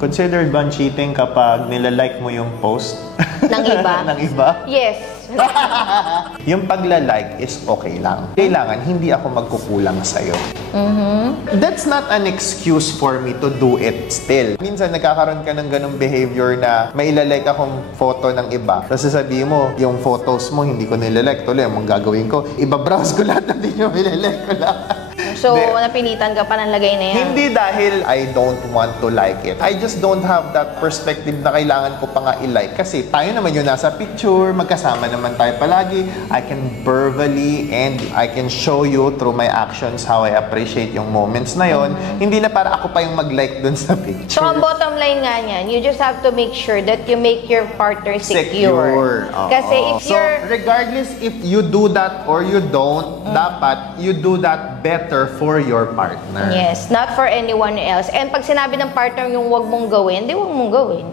Considered bang cheating kapag nilalike mo yung post? Ng iba? Ng iba? Yes. Yung pagla-like is okay lang. Kailangan hindi ako magkukulang sa'yo. That's not an excuse for me to do it still. Minsan nagkakaroon ka ng ganong behavior na may ilalike akong photo ng iba. Tapos sasabihin mo, yung photos mo hindi ko nilalike. Tuloy, ang gagawin ko, ibabrowse ko lahat na din yung nilalike ko lang. So, napilitan ka pa ng lagay na yan? Hindi dahil I don't want to like it. I just don't have that perspective na kailangan ko pa nga i-like. Kasi tayo naman yung nasa picture, magkasama naman tayo palagi. I can verbally and I can show you through my actions how I appreciate yung moments na yon. Hindi na para ako pa yung mag-like dun sa picture. So, ang bottom line nga niyan, you just have to make sure that you make your partner secure. Kasi if you're... So, regardless if you do that or you don't, dapat you do that better for your partner. Yes, not for anyone else. And pag sinabi ng partner yung wag mong gawin, di wag mong gawin.